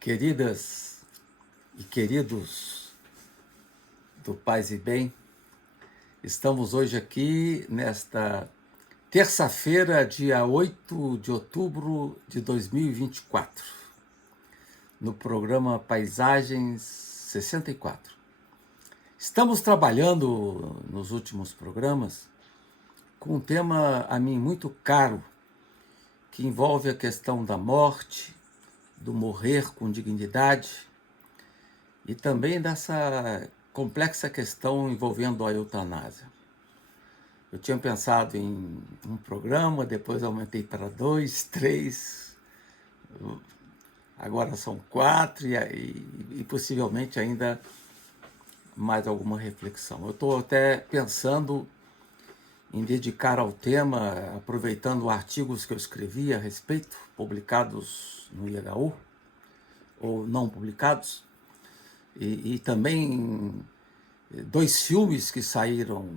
Queridas e queridos do Paz e Bem, estamos hoje aqui nesta terça-feira, dia 8 de outubro de 2024, no programa Paisagens 64. Estamos trabalhando nos últimos programas com um tema a mim muito caro, que envolve a questão da morte, do morrer com dignidade e também dessa complexa questão envolvendo a eutanásia. Eu tinha pensado em um programa, depois aumentei para 2, 3, agora são 4 e possivelmente ainda mais alguma reflexão. Eu estou até pensando em dedicar ao tema, aproveitando artigos que eu escrevi a respeito, publicados no IHU, ou não publicados, e também 2 filmes que saíram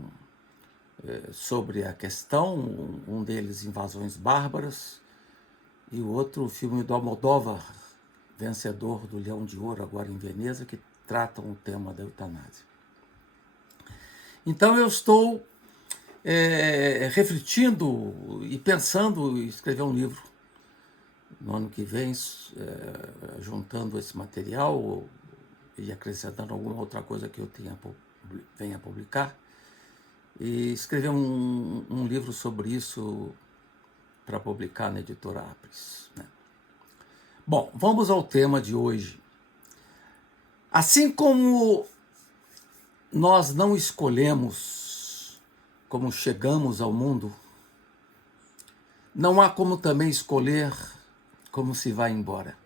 sobre a questão, um deles Invasões Bárbaras, e o outro o filme do Almodóvar, vencedor do Leão de Ouro agora em Veneza, que tratam o tema da eutanásia. Então eu estou refletindo e pensando em escrever um livro no ano que vem, juntando esse material e acrescentando alguma outra coisa que eu venha a publicar, e escrever um livro sobre isso para publicar na editora Apres, né? Bom, vamos ao tema de hoje. Assim como nós não escolhemos como chegamos ao mundo, não há como também escolher como se vai embora.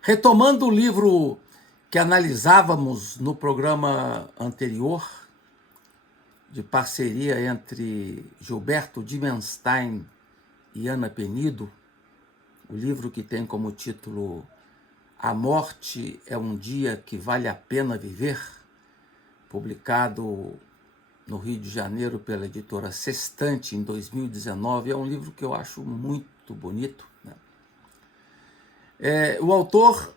Retomando o livro que analisávamos no programa anterior, de parceria entre Gilberto Dimenstein e Ana Penido, o livro que tem como título A Morte é um Dia que Vale a Pena Viver, publicado no Rio de Janeiro pela editora Sextante em 2019, é um livro que eu acho muito bonito, né? O autor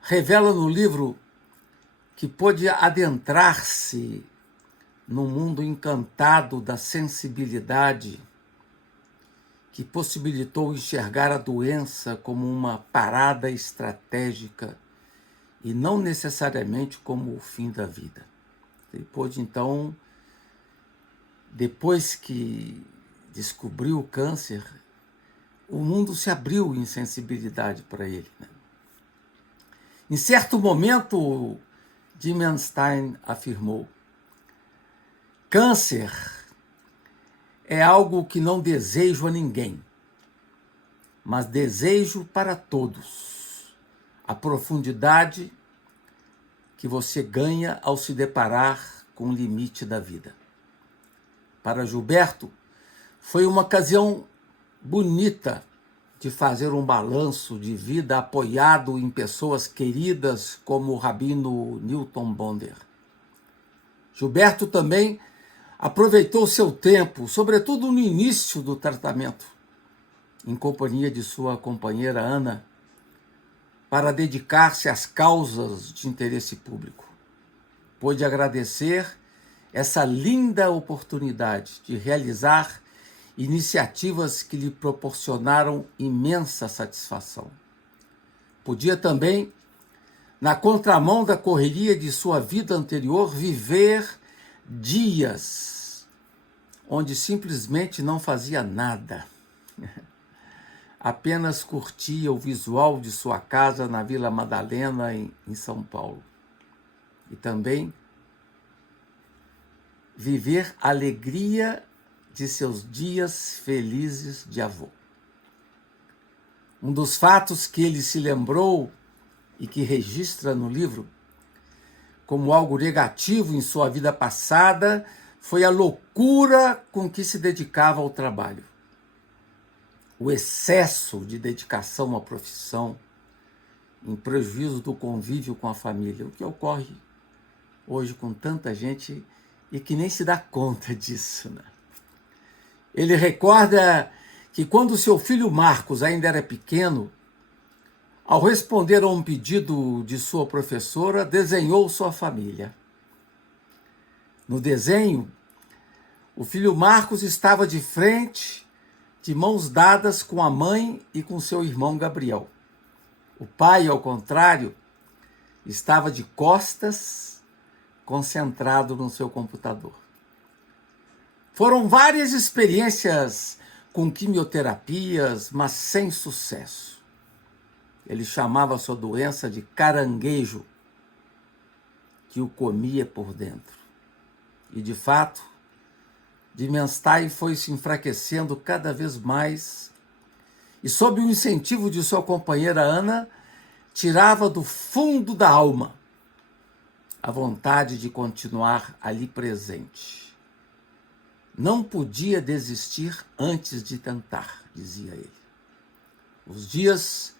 revela no livro que pôde adentrar-se num mundo encantado da sensibilidade, que possibilitou enxergar a doença como uma parada estratégica e não necessariamente como o fim da vida. Ele pôde, então, depois que descobriu o câncer, o mundo se abriu em sensibilidade para ele, né? Em certo momento, Dimenstein afirmou: câncer é algo que não desejo a ninguém, mas desejo para todos a profundidade que você ganha ao se deparar com o limite da vida. Para Gilberto, foi uma ocasião bonita de fazer um balanço de vida apoiado em pessoas queridas como o rabino Newton Bonder. Gilberto também aproveitou seu tempo, sobretudo no início do tratamento, em companhia de sua companheira Ana, para dedicar-se às causas de interesse público. Pôde agradecer essa linda oportunidade de realizar iniciativas que lhe proporcionaram imensa satisfação. Podia também, na contramão da correria de sua vida anterior, viver dias onde simplesmente não fazia nada. Apenas curtia o visual de sua casa na Vila Madalena, em São Paulo. E também viver a alegria de seus dias felizes de avô. Um dos fatos que ele se lembrou e que registra no livro como algo negativo em sua vida passada foi a loucura com que se dedicava ao trabalho. O excesso de dedicação à profissão, em prejuízo do convívio com a família, o que ocorre hoje com tanta gente e que nem se dá conta disso, né? Ele recorda que quando seu filho Marcos ainda era pequeno, ao responder a um pedido de sua professora, desenhou sua família. No desenho, o filho Marcos estava de frente, de mãos dadas com a mãe e com seu irmão Gabriel. O pai, ao contrário, estava de costas, concentrado no seu computador. Foram várias experiências com quimioterapias, mas sem sucesso. Ele chamava sua doença de caranguejo, que o comia por dentro. E, de fato, Dimenstein foi se enfraquecendo cada vez mais e, sob o incentivo de sua companheira Ana, tirava do fundo da alma a vontade de continuar ali presente. Não podia desistir antes de tentar, dizia ele. Os dias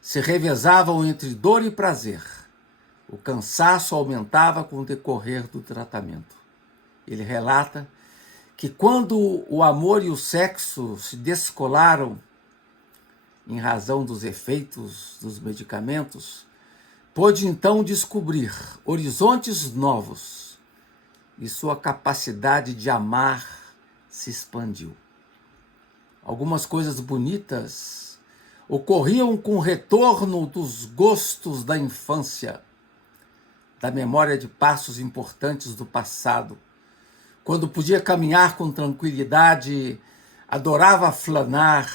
se revezavam entre dor e prazer. O cansaço aumentava com o decorrer do tratamento. Ele relata que quando o amor e o sexo se descolaram em razão dos efeitos dos medicamentos, pôde então descobrir horizontes novos e sua capacidade de amar se expandiu. Algumas coisas bonitas ocorriam com o retorno dos gostos da infância, da memória de passos importantes do passado, quando podia caminhar com tranquilidade, adorava flanar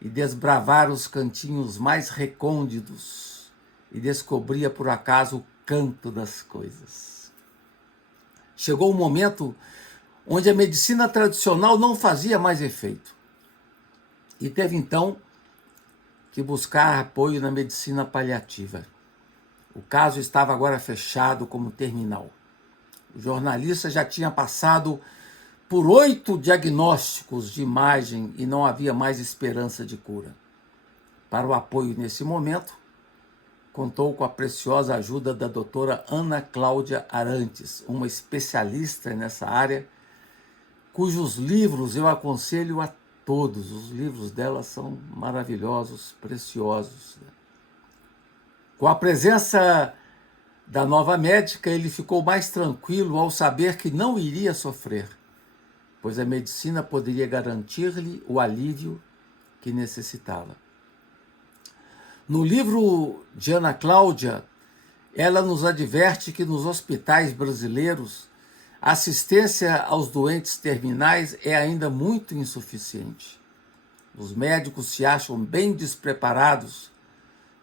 e desbravar os cantinhos mais recônditos e descobria por acaso o canto das coisas. Chegou um momento onde a medicina tradicional não fazia mais efeito e teve então que buscar apoio na medicina paliativa. O caso estava agora fechado como terminal. O jornalista já tinha passado por 8 diagnósticos de imagem e não havia mais esperança de cura. Para o apoio nesse momento, contou com a preciosa ajuda da doutora Ana Cláudia Arantes, uma especialista nessa área, cujos livros eu aconselho a todos. Os livros dela são maravilhosos, preciosos. Com a presença da nova médica, ele ficou mais tranquilo ao saber que não iria sofrer, pois a medicina poderia garantir-lhe o alívio que necessitava. No livro de Ana Cláudia, ela nos adverte que nos hospitais brasileiros a assistência aos doentes terminais é ainda muito insuficiente. Os médicos se acham bem despreparados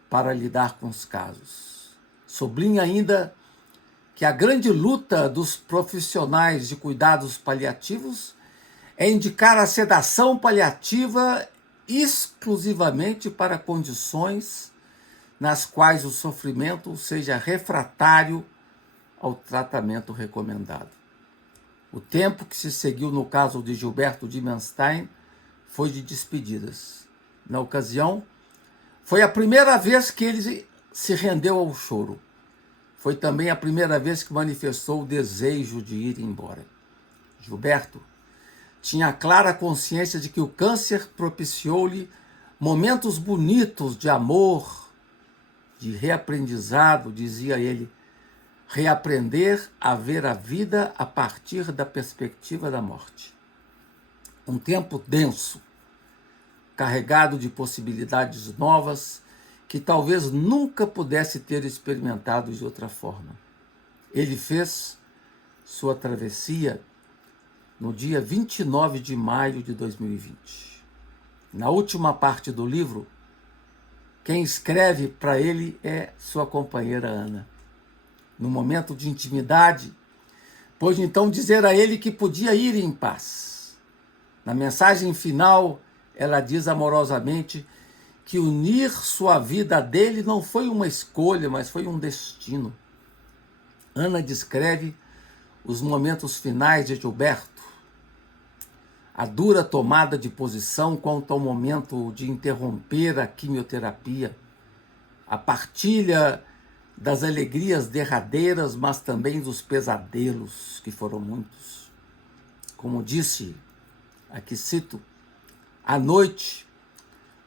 para lidar com os casos. Sublinha ainda que a grande luta dos profissionais de cuidados paliativos é indicar a sedação paliativa exclusivamente para condições nas quais o sofrimento seja refratário ao tratamento recomendado. O tempo que se seguiu no caso de Gilberto Dimenstein foi de despedidas. Na ocasião, foi a primeira vez que ele se rendeu ao choro. Foi também a primeira vez que manifestou o desejo de ir embora. Gilberto tinha clara consciência de que o câncer propiciou-lhe momentos bonitos de amor, de reaprendizado, dizia ele, reaprender a ver a vida a partir da perspectiva da morte. Um tempo denso, carregado de possibilidades novas, que talvez nunca pudesse ter experimentado de outra forma. Ele fez sua travessia no dia 29 de maio de 2020. Na última parte do livro, quem escreve para ele é sua companheira Ana. No momento de intimidade, pôde então dizer a ele que podia ir em paz. Na mensagem final, ela diz amorosamente que unir sua vida a dele não foi uma escolha, mas foi um destino. Ana descreve os momentos finais de Gilberto, a dura tomada de posição quanto ao momento de interromper a quimioterapia, a partilha das alegrias derradeiras, mas também dos pesadelos, que foram muitos. Como disse, aqui cito, à noite,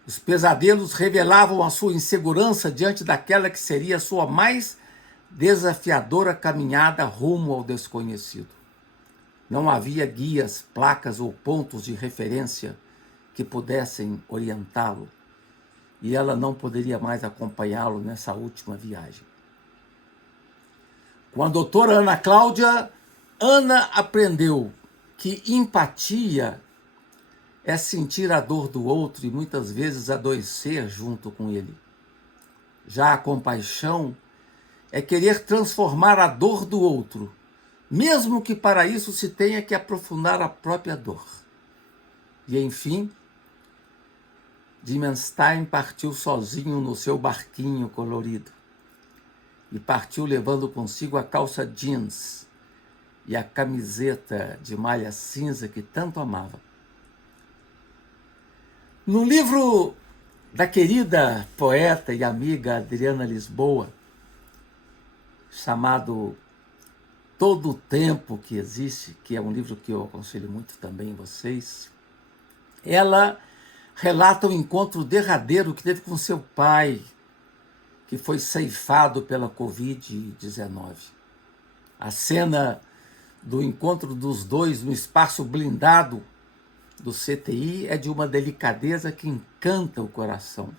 Os pesadelos revelavam a sua insegurança diante daquela que seria a sua mais desafiadora caminhada rumo ao desconhecido. Não havia guias, placas ou pontos de referência que pudessem orientá-lo, e ela não poderia mais acompanhá-lo nessa última viagem. Com a doutora Ana Cláudia, Ana aprendeu que empatia é sentir a dor do outro e muitas vezes adoecer junto com ele. Já a compaixão é querer transformar a dor do outro, mesmo que para isso se tenha que aprofundar a própria dor. E, enfim, Dimenstein partiu sozinho no seu barquinho colorido. E partiu levando consigo a calça jeans e a camiseta de malha cinza que tanto amava. No livro da querida poeta e amiga Adriana Lisboa, chamado Todo o Tempo que Existe, que é um livro que eu aconselho muito também vocês, ela relata o encontro derradeiro que teve com seu pai, que foi ceifado pela Covid-19. A cena do encontro dos dois no espaço blindado do CTI é de uma delicadeza que encanta o coração.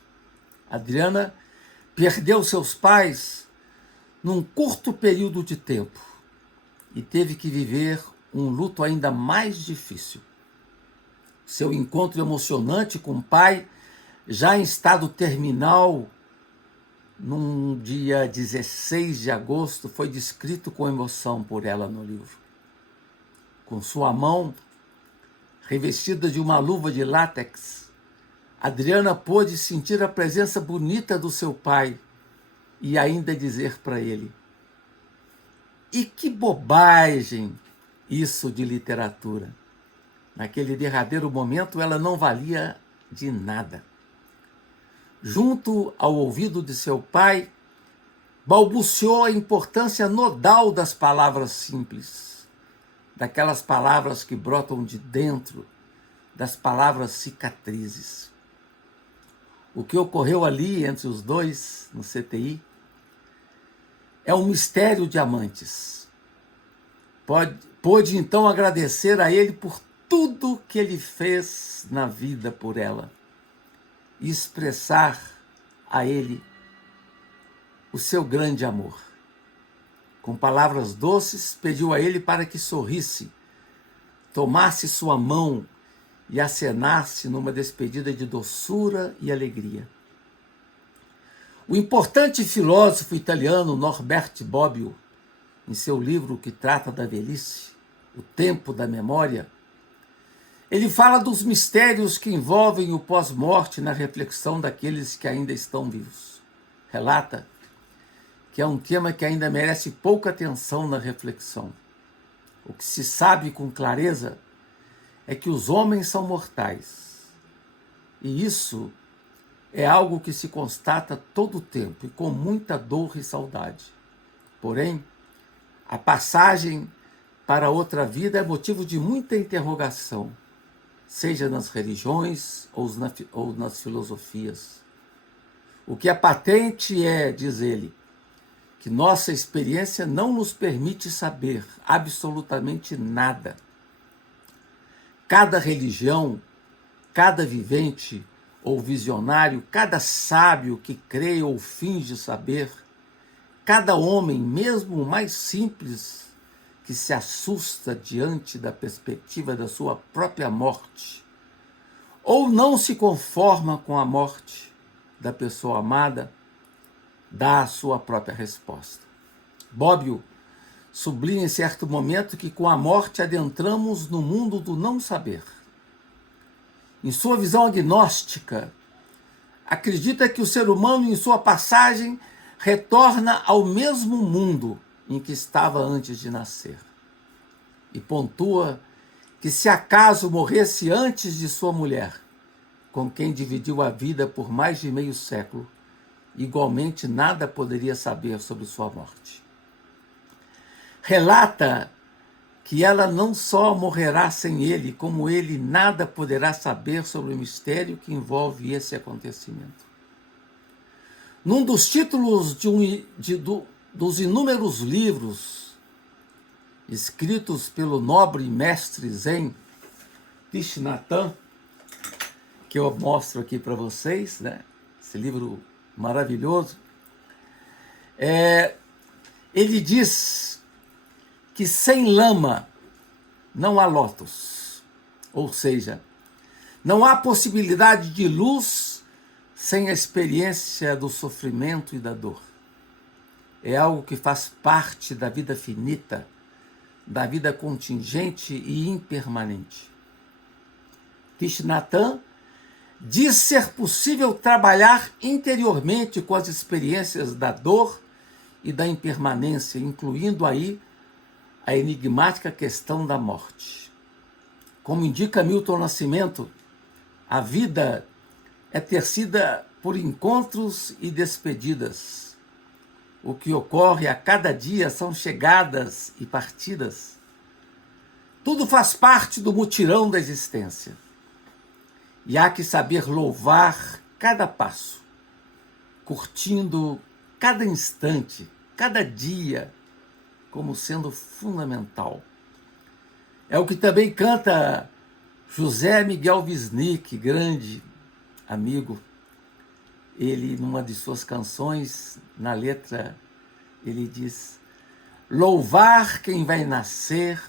Adriana perdeu seus pais num curto período de tempo e teve que viver um luto ainda mais difícil. Seu encontro emocionante com o pai, já em estado terminal, num dia 16 de agosto, foi descrito com emoção por ela no livro. Com sua mão revestida de uma luva de látex, Adriana pôde sentir a presença bonita do seu pai e ainda dizer para ele: "E que bobagem isso de literatura!" Naquele derradeiro momento, ela não valia de nada. Junto ao ouvido de seu pai, balbuciou a importância nodal das palavras simples, daquelas palavras que brotam de dentro, das palavras cicatrizes. O que ocorreu ali entre os dois, no CTI, é um mistério de amantes. Pôde então agradecer a ele por tudo que ele fez na vida por ela e expressar a ele o seu grande amor. Com palavras doces, pediu a ele para que sorrisse, tomasse sua mão e acenasse numa despedida de doçura e alegria. O importante filósofo italiano Norberto Bobbio, em seu livro que trata da velhice, O Tempo da Memória, ele fala dos mistérios que envolvem o pós-morte na reflexão daqueles que ainda estão vivos. Relata que é um tema que ainda merece pouca atenção na reflexão. O que se sabe com clareza é que os homens são mortais. E isso é algo que se constata todo o tempo e com muita dor e saudade. Porém, a passagem para outra vida é motivo de muita interrogação, seja nas religiões ou nas filosofias. O que é patente é, diz ele, que nossa experiência não nos permite saber absolutamente nada. Cada religião, cada vivente ou visionário, cada sábio que crê ou finge saber, cada homem, mesmo o mais simples, que se assusta diante da perspectiva da sua própria morte, ou não se conforma com a morte da pessoa amada, dá a sua própria resposta. Bobbio sublinha em certo momento que com a morte adentramos no mundo do não saber. Em sua visão agnóstica, acredita que o ser humano, em sua passagem, retorna ao mesmo mundo em que estava antes de nascer. E pontua que se acaso morresse antes de sua mulher, com quem dividiu a vida por mais de meio século, igualmente nada poderia saber sobre sua morte. Relata que ela não só morrerá sem ele, como ele nada poderá saber sobre o mistério que envolve esse acontecimento. Num dos títulos dos inúmeros livros escritos pelo nobre mestre Zen Thich Nhat Hanh, que eu mostro aqui para vocês, né? Esse livro maravilhoso, ele diz que sem lama não há lótus, ou seja, não há possibilidade de luz sem a experiência do sofrimento e da dor. É algo que faz parte da vida finita, da vida contingente e impermanente. Thich Nhat Hanh diz ser possível trabalhar interiormente com as experiências da dor e da impermanência, incluindo aí a enigmática questão da morte. Como indica Milton Nascimento, a vida é tecida por encontros e despedidas. O que ocorre a cada dia são chegadas e partidas. Tudo faz parte do mutirão da existência. E há que saber louvar cada passo, curtindo cada instante, cada dia, como sendo fundamental. É o que também canta José Miguel Wisnik, grande amigo. Ele, numa de suas canções, na letra, ele diz: louvar quem vai nascer,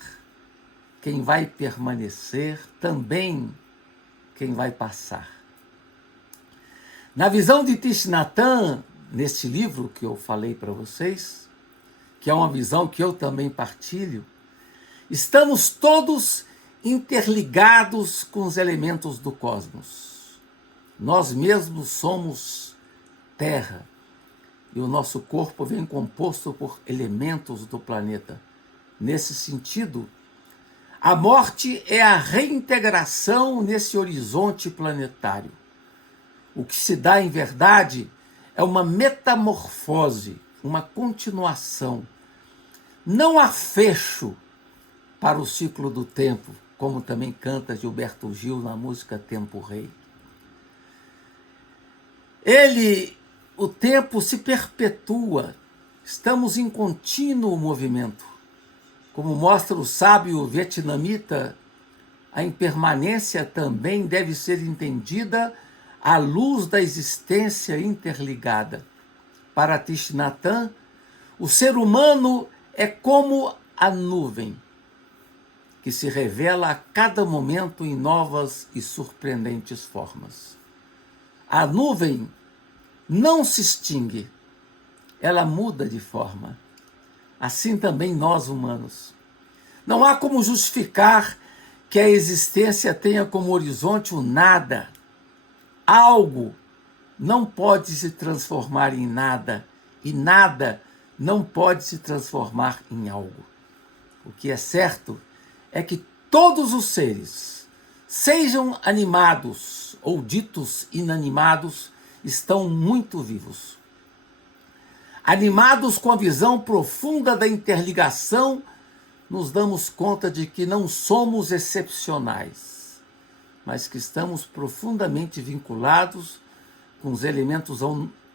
quem vai permanecer, também quem vai passar. Na visão de Thich Nhat Hanh, neste livro que eu falei para vocês, que é uma visão que eu também partilho, estamos todos interligados com os elementos do cosmos. Nós mesmos somos terra e o nosso corpo vem composto por elementos do planeta. Nesse sentido, a morte é a reintegração nesse horizonte planetário. O que se dá, em verdade, é uma metamorfose, uma continuação. Não há fecho para o ciclo do tempo, como também canta Gilberto Gil na música Tempo Rei. O tempo se perpetua, estamos em contínuo movimento. Como mostra o sábio vietnamita, a impermanência também deve ser entendida à luz da existência interligada. Para Thich Nhat Hanh, o ser humano é como a nuvem, que se revela a cada momento em novas e surpreendentes formas. A nuvem não se extingue, ela muda de forma. Assim também nós humanos. Não há como justificar que a existência tenha como horizonte o nada. Algo não pode se transformar em nada, e nada não pode se transformar em algo. O que é certo é que todos os seres, sejam animados ou ditos inanimados, estão muito vivos. Animados com a visão profunda da interligação, nos damos conta de que não somos excepcionais, mas que estamos profundamente vinculados com os elementos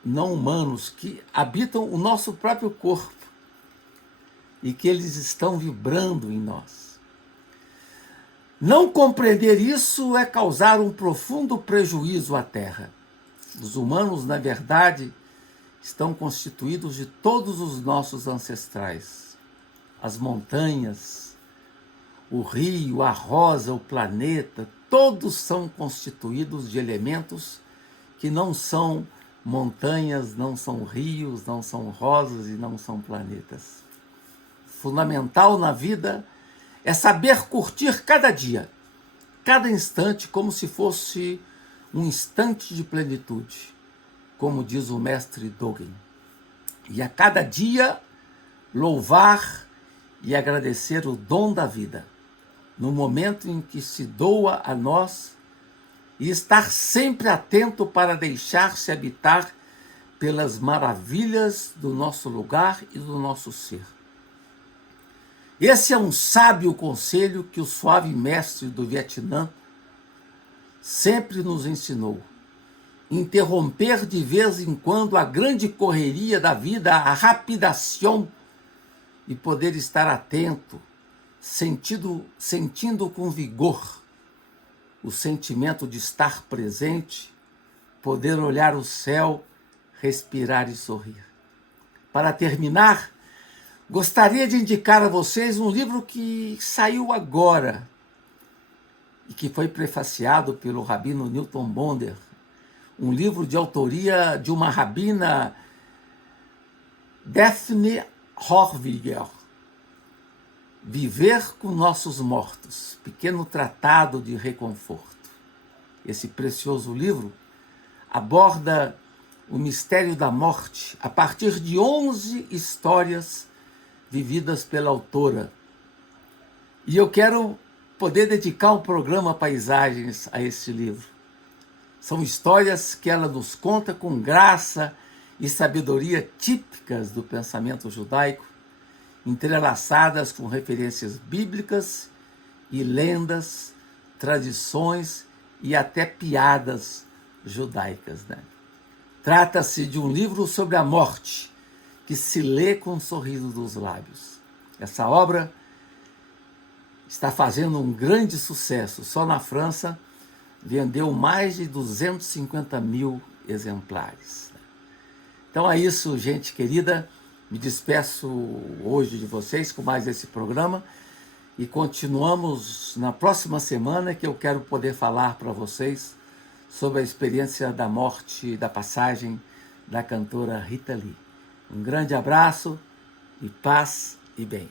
não humanos que habitam o nosso próprio corpo e que eles estão vibrando em nós. Não compreender isso é causar um profundo prejuízo à Terra. Os humanos, na verdade, estão constituídos de todos os nossos ancestrais. As montanhas, o rio, a rosa, o planeta, todos são constituídos de elementos que não são montanhas, não são rios, não são rosas e não são planetas. Fundamental na vida é saber curtir cada dia, cada instante, como se fosse um instante de plenitude, como diz o mestre Dogen. E a cada dia louvar e agradecer o dom da vida, no momento em que se doa a nós, e estar sempre atento para deixar-se habitar pelas maravilhas do nosso lugar e do nosso ser. Esse é um sábio conselho que o suave mestre do Vietnã sempre nos ensinou. Interromper de vez em quando a grande correria da vida, a rapidação, e poder estar atento, sentindo com vigor o sentimento de estar presente, poder olhar o céu, respirar e sorrir. Para terminar, gostaria de indicar a vocês um livro que saiu agora e que foi prefaciado pelo rabino Newton Bonder, um livro de autoria de uma rabina, Daphne Horviger, Viver com Nossos Mortos, pequeno tratado de reconforto. Esse precioso livro aborda o mistério da morte a partir de 11 histórias vividas pela autora. E eu quero poder dedicar um programa Paisagens a esse livro. São histórias que ela nos conta com graça e sabedoria típicas do pensamento judaico, entrelaçadas com referências bíblicas e lendas, tradições e até piadas judaicas, né? Trata-se de um livro sobre a morte, que se lê com um sorriso dos lábios. Essa obra está fazendo um grande sucesso. Só na França vendeu mais de 250 mil exemplares. Então é isso, gente querida. Me despeço hoje de vocês com mais esse programa e continuamos na próxima semana, que eu quero poder falar para vocês sobre a experiência da morte e da passagem da cantora Rita Lee. Um grande abraço e paz e bem.